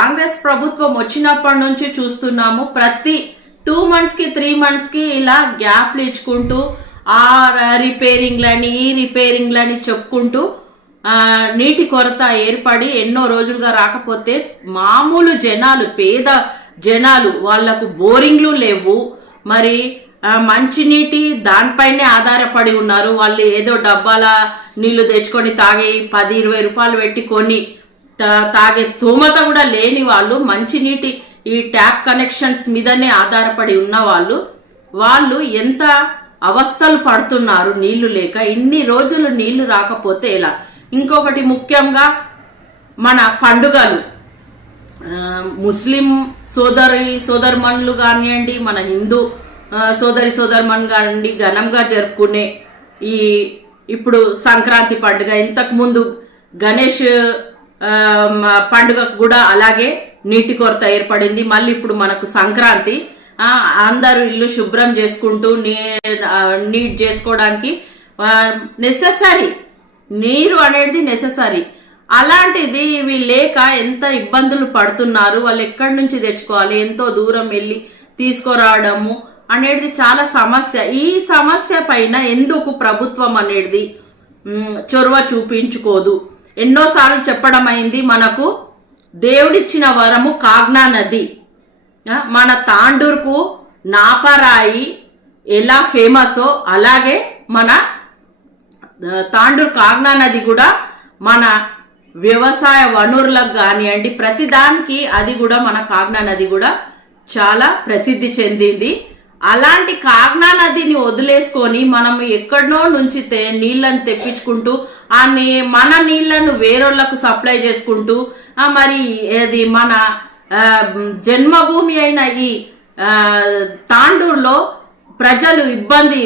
కాంగ్రెస్ ప్రభుత్వం వచ్చినప్పటి నుంచి చూస్తున్నాము, ప్రతి 2 months కి 3 months కి ఇలా గ్యాప్లు ఇచ్చుకుంటూ ఆ రిపేరింగ్లని ఈ రిపేరింగ్లని చెప్పుకుంటూ నీటి కొరత ఏర్పడి ఎన్నో రోజులుగా రాకపోతే మామూలు జనాలు, పేద జనాలు, వాళ్లకు బోరింగ్లు లేవు, మరి మంచినీటి దానిపైనే ఆధారపడి ఉన్నారు. వాళ్ళు ఏదో డబ్బాల నీళ్లు తెచ్చుకొని తాగే 10-20 రూపాయలు పెట్టి కొని తాగే స్తోమత కూడా లేని వాళ్ళు, మంచినీటి ఈ ట్యాప్ కనెక్షన్స్ మీదనే ఆధారపడి ఉన్న వాళ్ళు ఎంత అవస్థలు పడుతున్నారు నీళ్లు లేక. ఇన్ని రోజులు నీళ్లు రాకపోతే ఎలా? ఇంకొకటి ముఖ్యంగా మన పండుగలు, ముస్లిం సోదరుమణులు కానివ్వండి, మన హిందూ సోదరుమణులు కానివ్వండి, ఘనంగా జరుపుకునే ఇప్పుడు సంక్రాంతి పండుగ, ఇంతకు ముందు గణేష్ పండుగకు కూడా అలాగే నీటి కొరత ఏర్పడింది. మళ్ళీ ఇప్పుడు మనకు సంక్రాంతి, అందరూ ఇల్లు శుభ్రం చేసుకుంటూ నీట్ చేసుకోవడానికి నెసెసరీ నీరు అనేది నెసెసరీ. అలాంటిది ఇవి లేక ఎంత ఇబ్బందులు పడుతున్నారు. వాళ్ళు ఎక్కడి నుంచి తెచ్చుకోవాలి, ఎంతో దూరం వెళ్ళి తీసుకురావడము అనేది చాలా సమస్య. ఈ సమస్య పైన ఎందుకు ప్రభుత్వం అనేది చొరవ చూపించుకోదు? ఎన్నోసార్లు చెప్పడం అయింది. మనకు దేవుడిచ్చిన వరము కాగ్నా నది, మన తాండూరుకు నాపరాయి ఎలా ఫేమసో అలాగే మన తాండూరు కాగ్నా నది కూడా మన వ్యవసాయ వనరులకు కానివ్వండి, ప్రతిదానికి అది కూడా మన కాగ్నా నది కూడా చాలా ప్రసిద్ధి చెందింది. అలాంటి కాగ్నా నదిని వదిలేసుకొని మనం ఎక్కడనో నుంచి నీళ్లను తెప్పించుకుంటూ మన నీళ్లను వేరొళ్లకు సప్లై చేసుకుంటూ మరి అది మన జన్మభూమి అయిన ఈ తాండూరులో ప్రజలు ఇబ్బంది